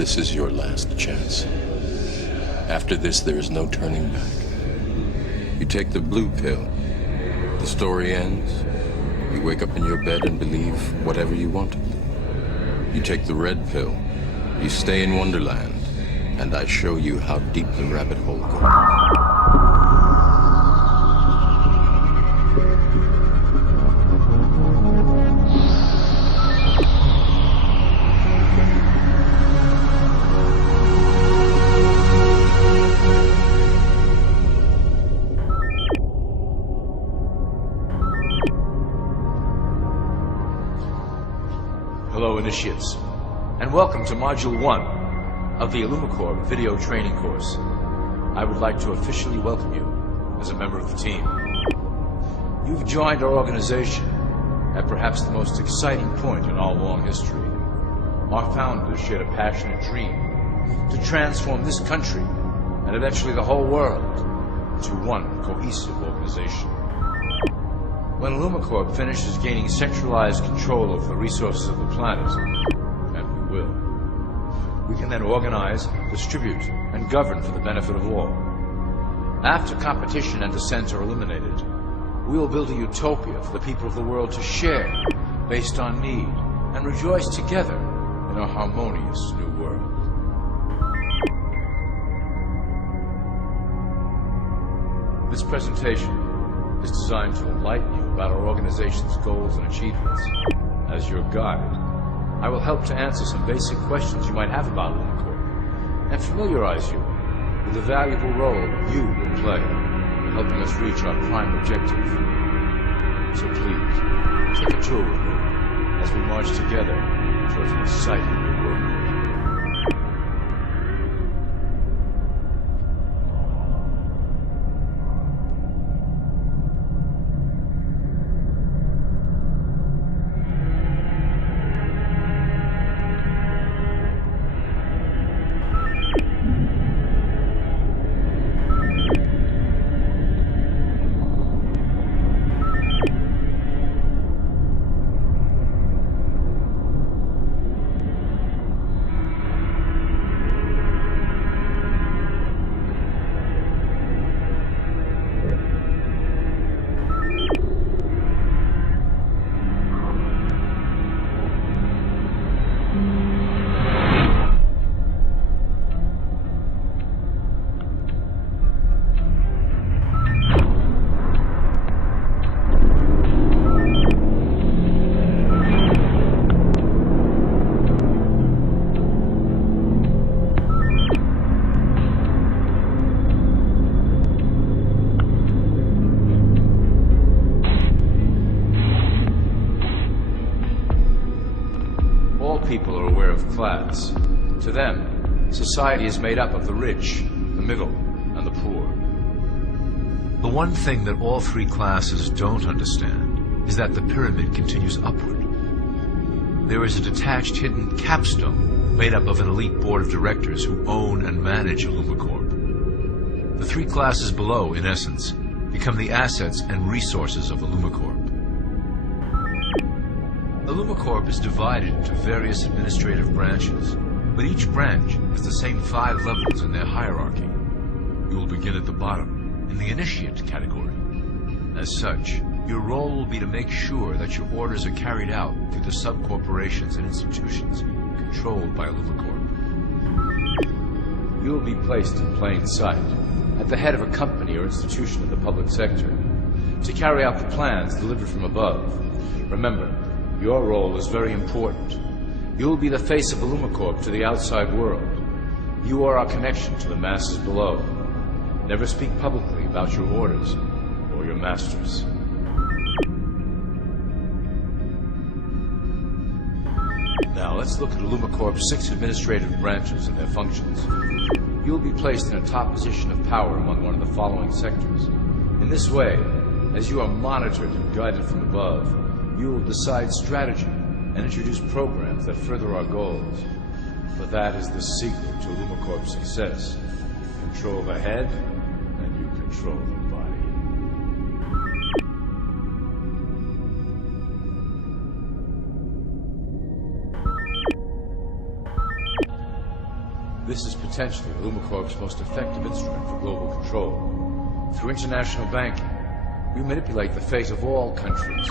This is your last chance. After this, there is no turning back. You take the blue pill. The story ends. You wake up in your bed and believe whatever you want to believe. You take the red pill. You stay in Wonderland, and I show you how deep the rabbit hole goes. Hello, Initiates, and welcome to Module 1 of the ILLUMICORP video training course. I would like to officially welcome you as a member of the team. You've joined our organization at perhaps the most exciting point in our long history. Our founders shared a passionate dream to transform this country and eventually the whole world into one cohesive organization. When ILLUMICORP finishes gaining centralized control over the resources of the planet, and we will, we can then organize, distribute, and govern for the benefit of all. After competition and dissent are eliminated, we will build a utopia for the people of the world to share based on need and rejoice together in a harmonious new world. This presentation is designed to enlighten you about our organization's goals and achievements. As your guide, I will help to answer some basic questions you might have about ILLUMICORP and familiarize you with the valuable role you will play in helping us reach our prime objective. So please, take a tour with me as we march together towards an exciting new world. People are aware of class. To them, society is made up of the rich, the middle, and the poor. The one thing that all three classes don't understand is that the pyramid continues upward. There is a detached hidden capstone made up of an elite board of directors who own and manage ILLUMICORP. The three classes below, in essence, become the assets and resources of ILLUMICORP. ILLUMICORP is divided into various administrative branches, but each branch has the same 5 levels in their hierarchy. You will begin at the bottom, in the Initiate category. As such, your role will be to make sure that your orders are carried out through the sub-corporations and institutions controlled by ILLUMICORP. You will be placed in plain sight, at the head of a company or institution in the public sector, to carry out the plans delivered from above. Remember, your role is very important. You will be the face of ILLUMICORP to the outside world. You are our connection to the masses below. Never speak publicly about your orders or your masters. Now let's look at ILLUMICORP's 6 administrative branches and their functions. You will be placed in a top position of power among one of the following sectors. In this way, as you are monitored and guided from above, you will decide strategy and introduce programs that further our goals. For that is the secret to ILLUMICORP's success. Control the head, and you control the body. This is potentially ILLUMICORP's most effective instrument for global control. Through international banking, we manipulate the fate of all countries.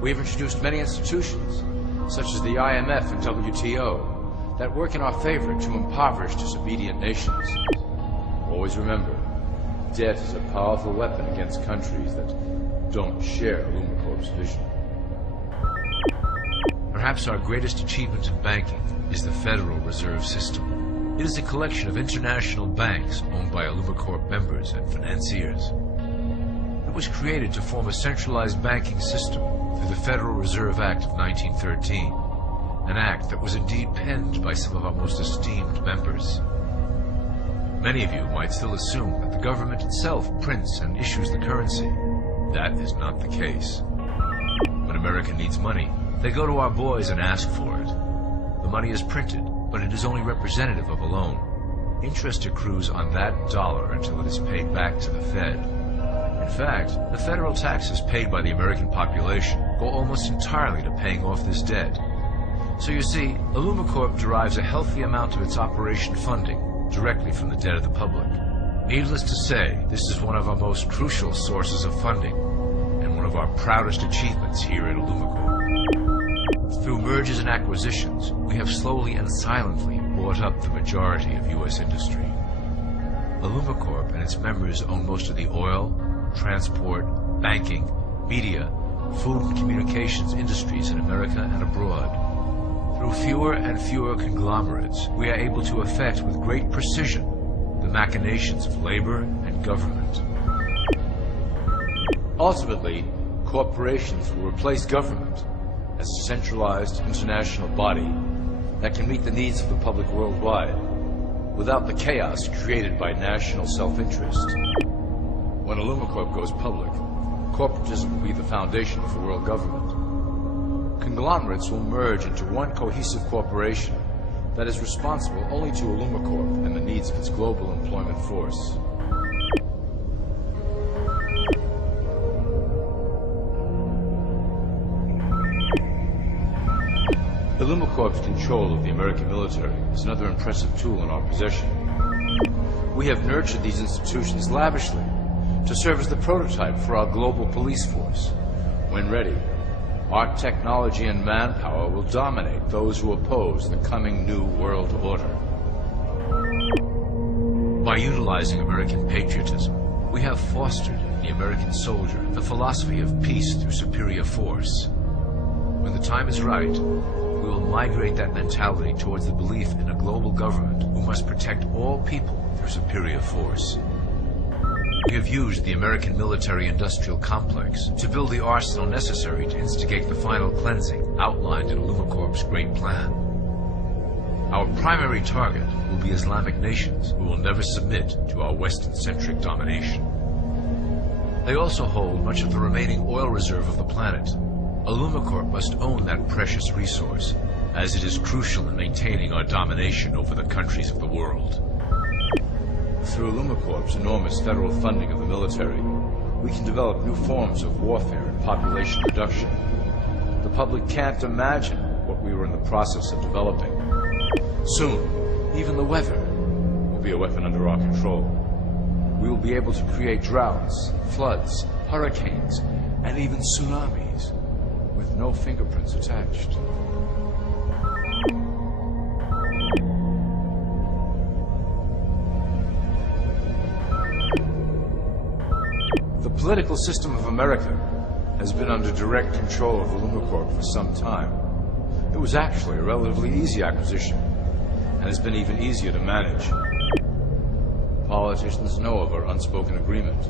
We have introduced many institutions, such as the IMF and WTO, that work in our favor to impoverish disobedient nations. Always remember, debt is a powerful weapon against countries that don't share ILLUMICORP's vision. Perhaps our greatest achievement in banking is the Federal Reserve System. It is a collection of international banks owned by ILLUMICORP members and financiers. It was created to form a centralized banking system through the Federal Reserve Act of 1913, an act that was indeed penned by some of our most esteemed members. Many of you might still assume that the government itself prints and issues the currency. That is not the case. When America needs money, they go to our boys and ask for it. The money is printed, but it is only representative of a loan. Interest accrues on that dollar until it is paid back to the Fed. In fact, the federal taxes paid by the American population go almost entirely to paying off this debt. So you see, ILLUMICORP derives a healthy amount of its operation funding directly from the debt of the public. Needless to say, this is one of our most crucial sources of funding, and one of our proudest achievements here at ILLUMICORP. Through mergers and acquisitions, we have slowly and silently bought up the majority of U.S. industry. ILLUMICORP and its members own most of the oil, transport, banking, media, food and communications industries in America and abroad. Through fewer and fewer conglomerates, we are able to effect with great precision the machinations of labor and government. Ultimately, corporations will replace government as a centralized international body that can meet the needs of the public worldwide without the chaos created by national self-interest. When ILLUMICORP goes public, corporatism will be the foundation for world government. Conglomerates will merge into one cohesive corporation that is responsible only to ILLUMICORP and the needs of its global employment force. ILLUMICORP's control of the American military is another impressive tool in our possession. We have nurtured these institutions lavishly to serve as the prototype for our global police force. When ready, our technology and manpower will dominate those who oppose the coming new world order. By utilizing American patriotism, we have fostered in the American soldier the philosophy of peace through superior force. When the time is right, we will migrate that mentality towards the belief in a global government who must protect all people through superior force. We have used the American military-industrial complex to build the arsenal necessary to instigate the final cleansing outlined in ILLUMICORP's great plan. Our primary target will be Islamic nations who will never submit to our Western-centric domination. They also hold much of the remaining oil reserve of the planet. ILLUMICORP must own that precious resource, as it is crucial in maintaining our domination over the countries of the world. Through ILLUMICORP's enormous federal funding of the military, we can develop new forms of warfare and population reduction. The public can't imagine what we were in the process of developing. Soon, even the weather will be a weapon under our control. We will be able to create droughts, floods, hurricanes, and even tsunamis with no fingerprints attached. The political system of America has been under direct control of ILLUMICORP for some time. It was actually a relatively easy acquisition, and has been even easier to manage. Politicians know of our unspoken agreement,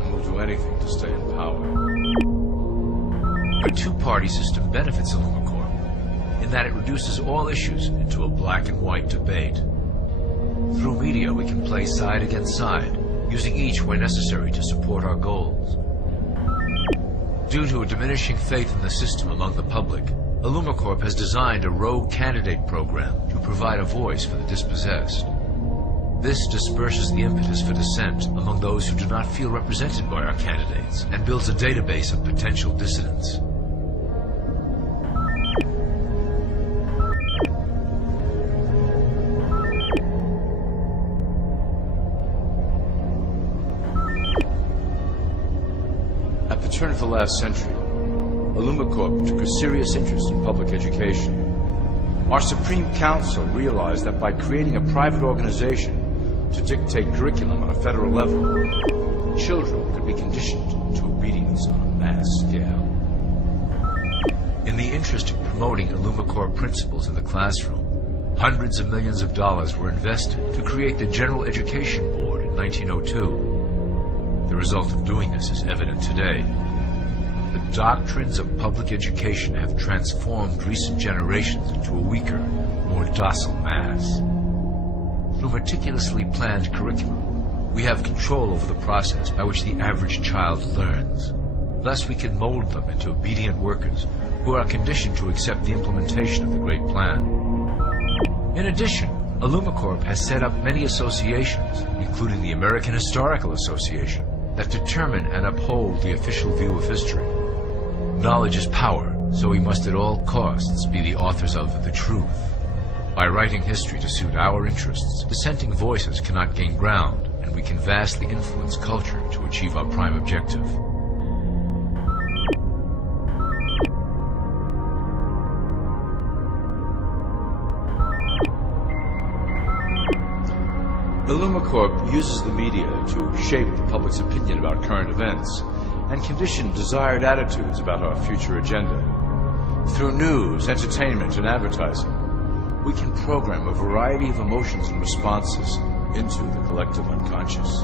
and will do anything to stay in power. Our two-party system benefits ILLUMICORP, in that it reduces all issues into a black and white debate. Through media, we can play side against side, using each where necessary to support our goals. Due to a diminishing faith in the system among the public, ILLUMICORP has designed a rogue candidate program to provide a voice for the dispossessed. This disperses the impetus for dissent among those who do not feel represented by our candidates and builds a database of potential dissidents. turn of the last century, ILLUMICORP took a serious interest in public education. Our Supreme Council realized that by creating a private organization to dictate curriculum on a federal level, children could be conditioned to obedience on a mass scale. In the interest of promoting ILLUMICORP principles in the classroom, hundreds of millions of dollars were invested to create the General Education Board in 1902. The result of doing this is evident today. The doctrines of public education have transformed recent generations into a weaker, more docile mass. Through meticulously planned curriculum, we have control over the process by which the average child learns. Thus, we can mold them into obedient workers who are conditioned to accept the implementation of the Great Plan. In addition, ILLUMICORP has set up many associations, including the American Historical Association, that determine and uphold the official view of history. Knowledge is power, so we must at all costs be the authors of the truth. By writing history to suit our interests, dissenting voices cannot gain ground, and we can vastly influence culture to achieve our prime objective. ILLUMICORP uses the media to shape the public's opinion about current events and condition desired attitudes about our future agenda. Through news, entertainment, and advertising, we can program a variety of emotions and responses into the collective unconscious.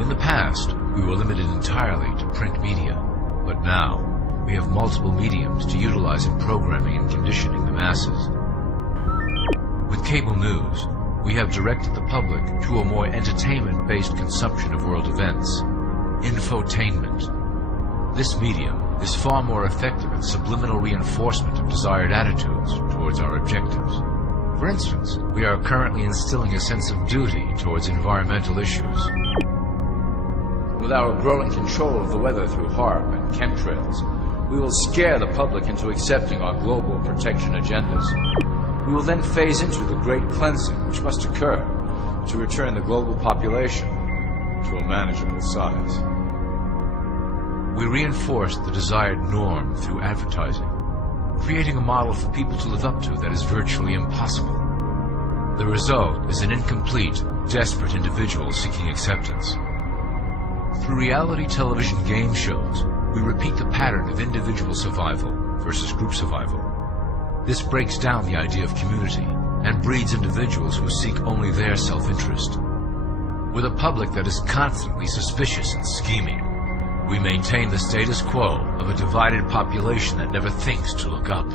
In the past, we were limited entirely to print media, but now we have multiple mediums to utilize in programming and conditioning the masses. With cable news, we have directed the public to a more entertainment-based consumption of world events. Infotainment. This medium is far more effective in subliminal reinforcement of desired attitudes towards our objectives. For instance, we are currently instilling a sense of duty towards environmental issues. With our growing control of the weather through HARP and chemtrails, we will scare the public into accepting our global protection agendas. We will then phase into the great cleansing which must occur to return the global population to a manageable size. We reinforce the desired norm through advertising, creating a model for people to live up to that is virtually impossible. The result is an incomplete, desperate individual seeking acceptance. Through reality television game shows, we repeat the pattern of individual survival versus group survival. This breaks down the idea of community and breeds individuals who seek only their self-interest. With a public that is constantly suspicious and scheming, we maintain the status quo of a divided population that never thinks to look up.